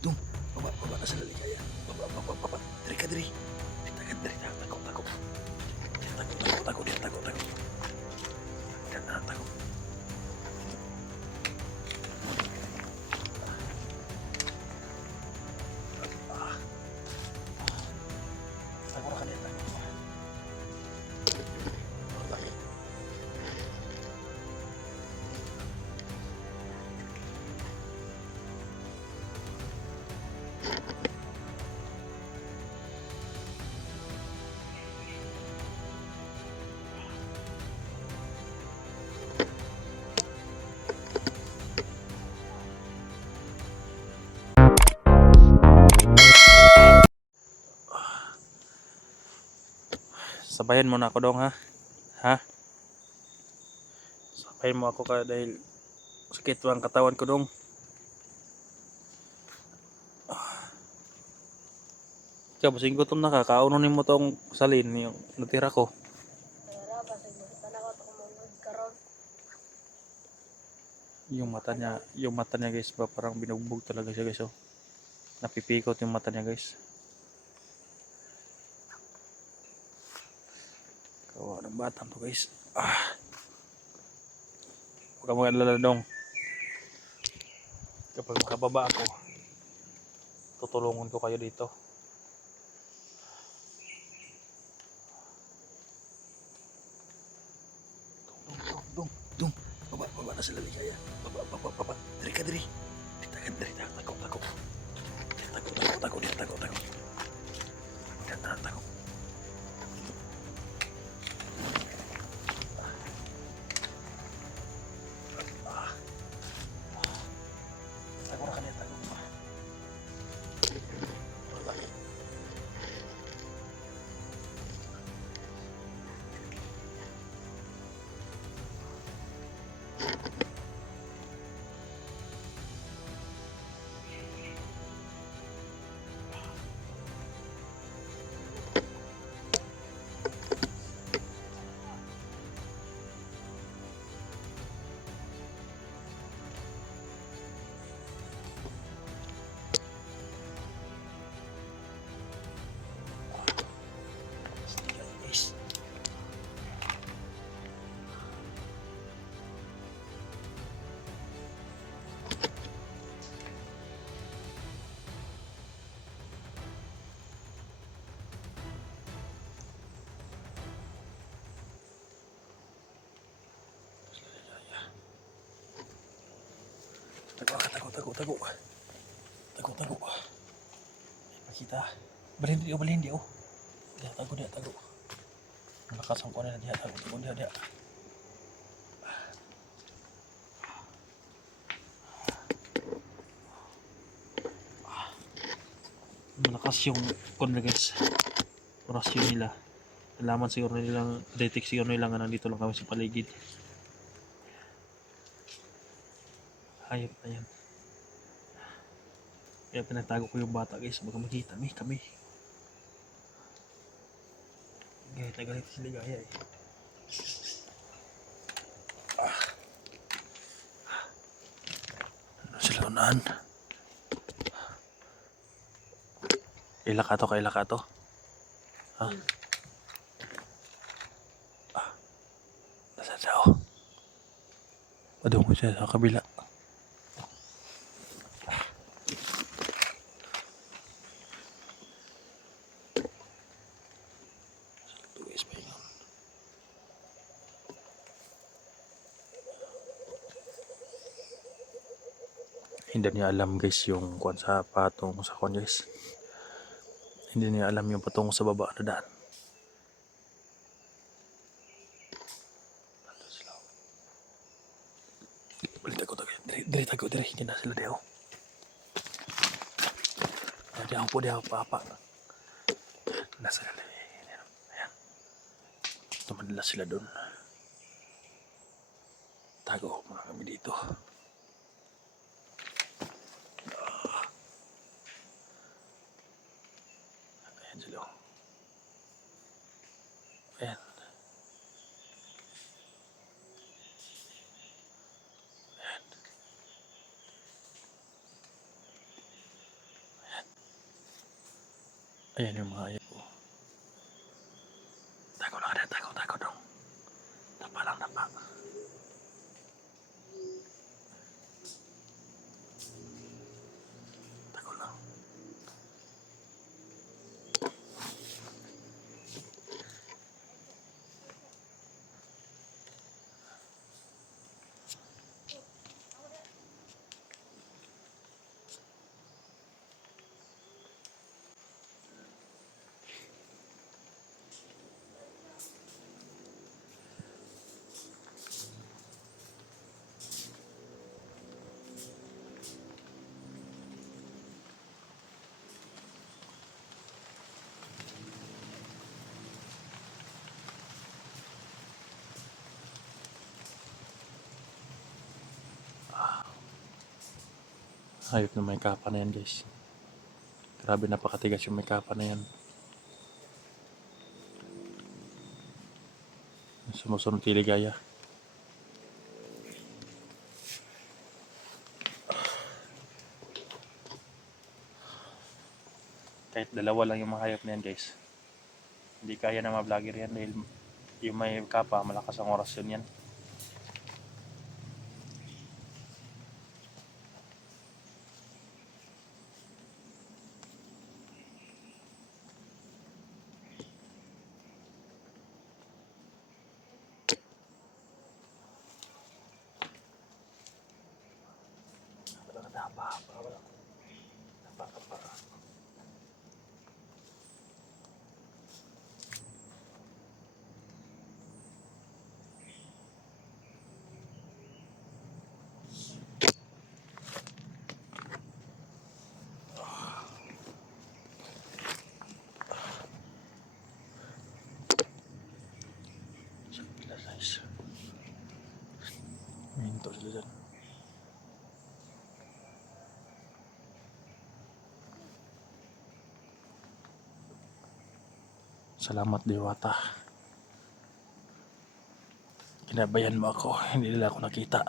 Dung, baba na sila ligaya. Baba. Dari ka, dari. Dari, tago. Tago. Tago. Tago na kanina. Sabayan mo na ako dong ha. Ha? Sabayan mo ako ka dahil sakit ang katawan ko dong. Ikaw basing gutom na ka. Kaununin mo tong salin yung natira ko. Kaya basig masaktan ako ito kumunod karon. Yung mata niya guys ba parang binugbog talaga siya guys oh. Napipikot yung mata niya guys. Kawa ng batang to guys. Huwag ka mag-alala dong. Kapag makababa ako, tutulungan ko kayo dito. Dung. Baba na sila ligaya. Baba. Dari ka, dari. Tago. Tago. Tago na kanina, tago. Guys. Tago. Pakita. Balhin dia oh. Dia tago. Malakas ang kunin dia tago dia. Malakas yung kunin guys. Orasyon nila. Alaman siguro nilang detect siguro nila nga nandito lang kami sa paligid. Hayop na yan. Kaya pinagtago ko yung bata guys. Baka makita kami. Galit si Ligaya eh. Ano sila unahan? Kaila ka to. Ha? Nasa siya oh. Padung ko siya sa kabila. Hindi niya alam guys yung kung sa patong sa kwan guys. Hindi niya alam yung patong sa baba na daan. Balik tago. Dari. Hindi na sila diyaw. Diyaw papa. Nasa sila. Ayan. Tumadala sila doon. Tago mga kami dito. Ayan sila. Ayan. Ayan yung mga hayop. Tago lang ka, tago dong. Tapa lang, tapa. Tago lang. Hayop na may kapa na yan, guys. Grabe, napakatigas yung may kapa na yan. Sumusunod kay Ligaya. Kahit dalawa lang yung mga hayop na yan, guys. Hindi kaya na ma-vlogger yan dahil yung may kapa, malakas ang orasyon yan. Guys, minto sila dyan. Salamat, Diwata. Kinabayan mo ako, hindi nila ako nakita.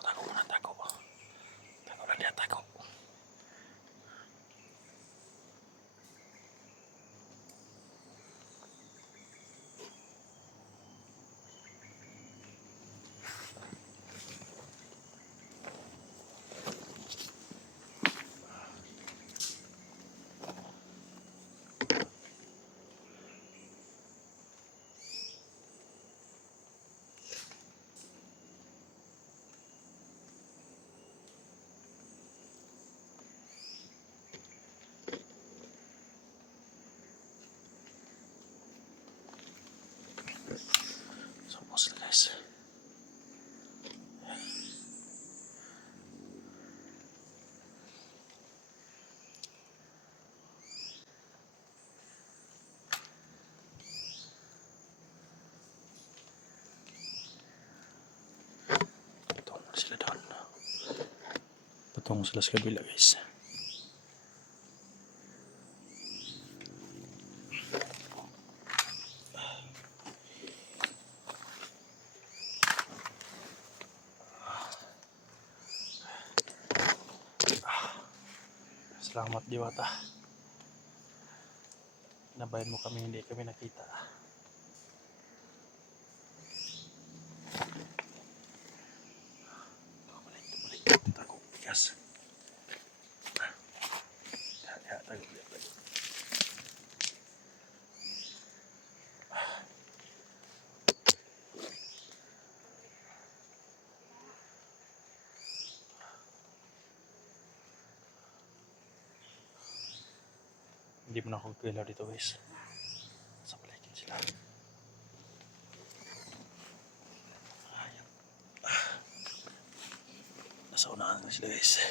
Tago muna, tago. Tago lang yan, tago. Tapos na, guys. Patungo na sila doon. Patungo sila sa kabila, guys. Salamat, Diwata. Nabayan mo kami, hindi kami nakita. Balik. Tago, bigas. Tago. Hindi mo na ako kilaw dito, guys. Sa balikin sila. Ayan. Nasa unahan na sila, guys.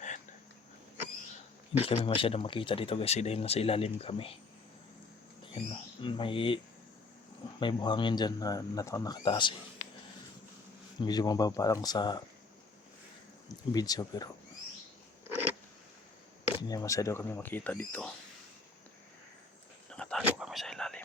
Ayan. Hindi kami masyadong makita dito guys dahil nasa ilalim kami. Yan, may buhangin dyan na nakataas eh. Medyo mababa lang sa video pero hindi masyado kami makita dito. Nakatago kami sa ilalim.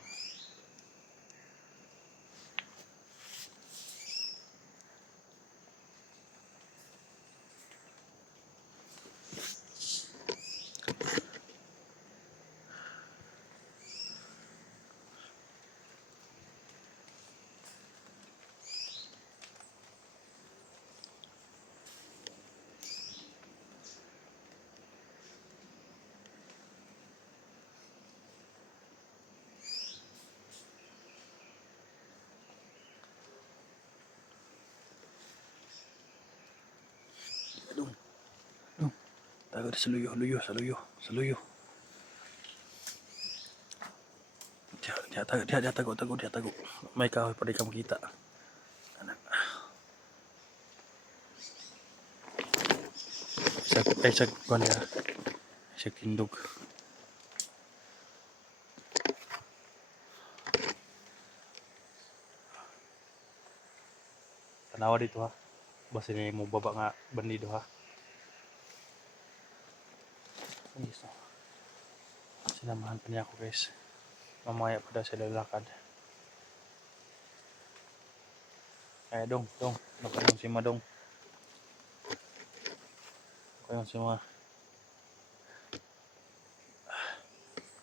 Tago sa luyo. Dia tago. May kahoy pa di ka makita. Sag kuan ya. Sag tindog. Tanawa dito ha. Basta niya mo baba nga bandido ha. Gusto. Sinamahan pa niya ako guys. Mamaya pa daw sila lakad. Ay dong. Nakayong si Madong. Nakayong si Ma.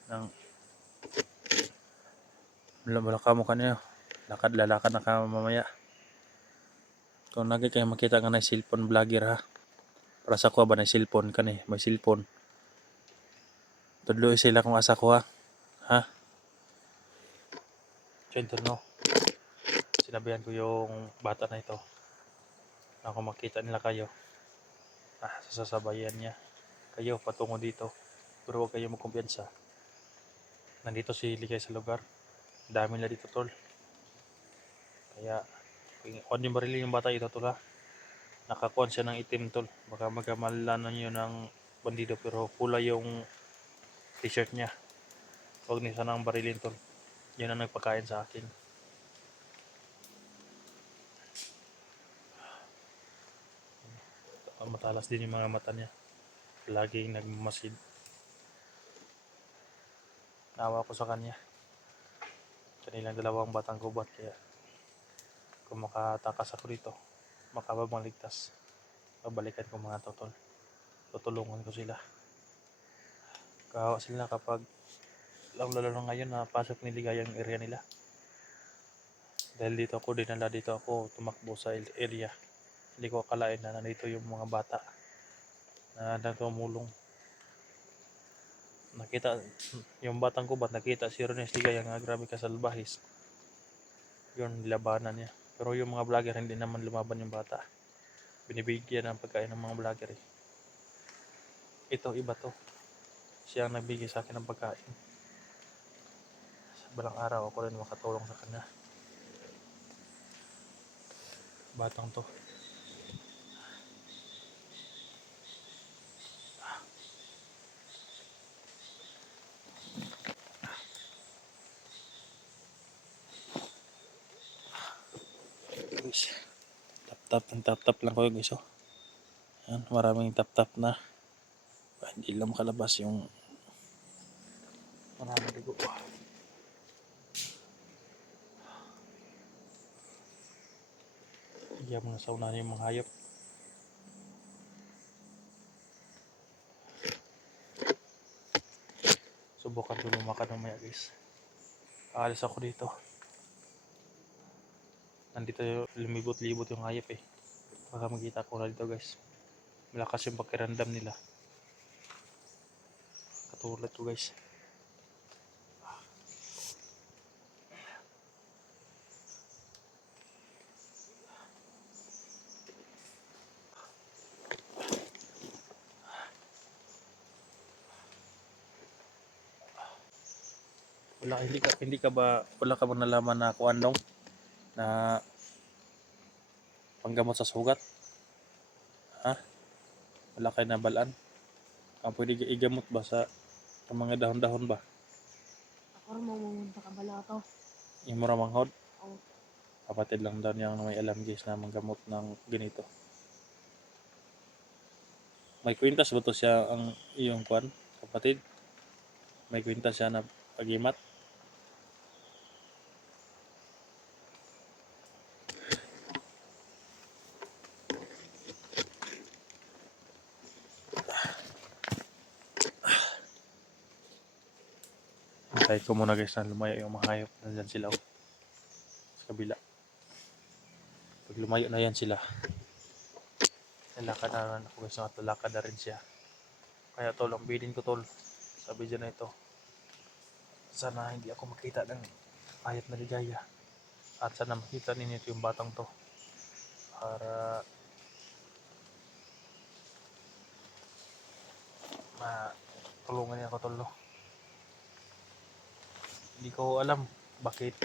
Nang balaka mo kanyo. Lalakad na ka mamaya. Kung lagi kayo makita nga na cellphone vlogger ha. Para sa kuha ba na cellphone ka ni? May cellphone. Tudloy sila kung asa ko ha. Ha? Center no. Sinabihan ko yung bata na ito. Na kung makita nila kayo. Sasabayan niya. Kayo patungo dito. Pero huwag kayo magkumpiyansa. Nandito si Ligay sa lugar. Dami na dito tol. Kaya kung yung barili yung bata ito tol ha. Nakakuan siya ng itim tol. Baka magkamalanan nyo ng bandido pero pula yung t-shirt niya. Huwag niyo sanang barilin tol. Yun ang nagpakain sa akin. Matalas din yung mga mata niya. Laging nagmamasid. Nawa ko sa kanya. Kanilang dalawang batang gubat kaya kung makatakas ako dito, makababang ligtas. Babalikan ko mga totol. Tutulungan ko sila. Kahawa sila kapag lalo ngayon na pasok ni Ligaya yung area nila. Dahil dito ako tumakbo sa area. Hindi ko akalain na nandito yung mga bata na nagtumulong. Nakita yung batang kubat, nakita si Rones Ligaya nga grabe kasalbahis. Yun nilabanan niya. Pero yung mga vlogger hindi naman lumaban yung bata. Binibigyan ng pagkain ng mga vlogger eh. Ito iba to. Siya ang nagbigay sa akin ng pagkain. Sa balang araw ako rin makatulong sa kanya. Batang to. Guys, tap lang ko guys oh. Yan, maraming tap na. Hindi lang makalabas yung maraming dugo. Iyan mo na sa unahan yung mga hayop. Subukan ko lumakad mamaya guys. Aalis ako dito. Nandito lumibot-libot yung hayop eh. Baka makita ko na dito guys. Malakas yung pakiramdam nila. Katulad ko guys. Wala ka ba nalaman na kuandong na panggamot sa sugat? Ha? Wala kayo nabalaan? Ang pwede igamot ba sa mga dahon-dahon ba? Ako rin mamunta ka bala to. Yung mura manghod? Oh, Kapatid lang daw niya ang may alam guys na manggamot ng ganito. May kwintas ba to siya ang iyong kwan, kapatid? May kwintas siya na pagimat? Hintay ko muna guys na lumayo yung mga hayop. Nandyan sila oh, sa kabila. Pag lumayo na yan sila, lalakad na naman ako guys. Natulakad na rin siya. Kaya tol, ang bilin ko tol, sabi dyan na ito, sana hindi ako makita ng hayop na ligaya. At sana makita ninyo yung batang to. Para matulungan niya ako tol. No? Hindi ko alam bakit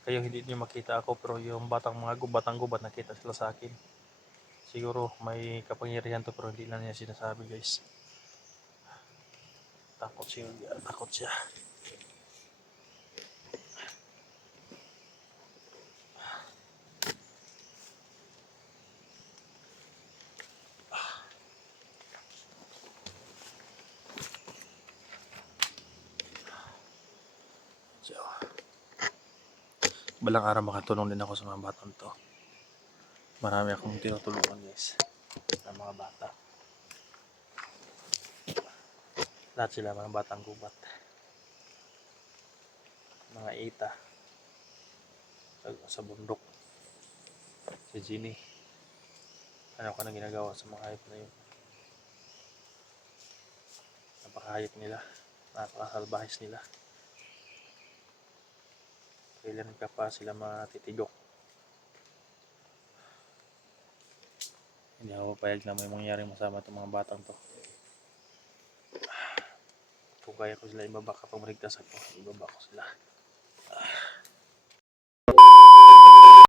kayo hindi niyo makita ako, pero yung batang gubat nakita sila sa akin. Siguro may kapangyarihan to pero hindi lang niya sinasabi guys. Takot siya, takot siya. So, balang araw makatulong din ako sa mga batang to. Marami akong tinutulungan guys ng mga bata. Lahat sila mga batang gubat. Mga ita sa bundok. Si Ginny. Ano ka na ginagawa sa mga hayop na yun? Napakahayop nila. Napakasalbahis nila. Kailan ka pa sila matitigok? Hindi ako papayag na may mangyaring masama itong mga batang to. Kung kaya ko sila ibaba kapag maligtas ako, ibaba ko sila.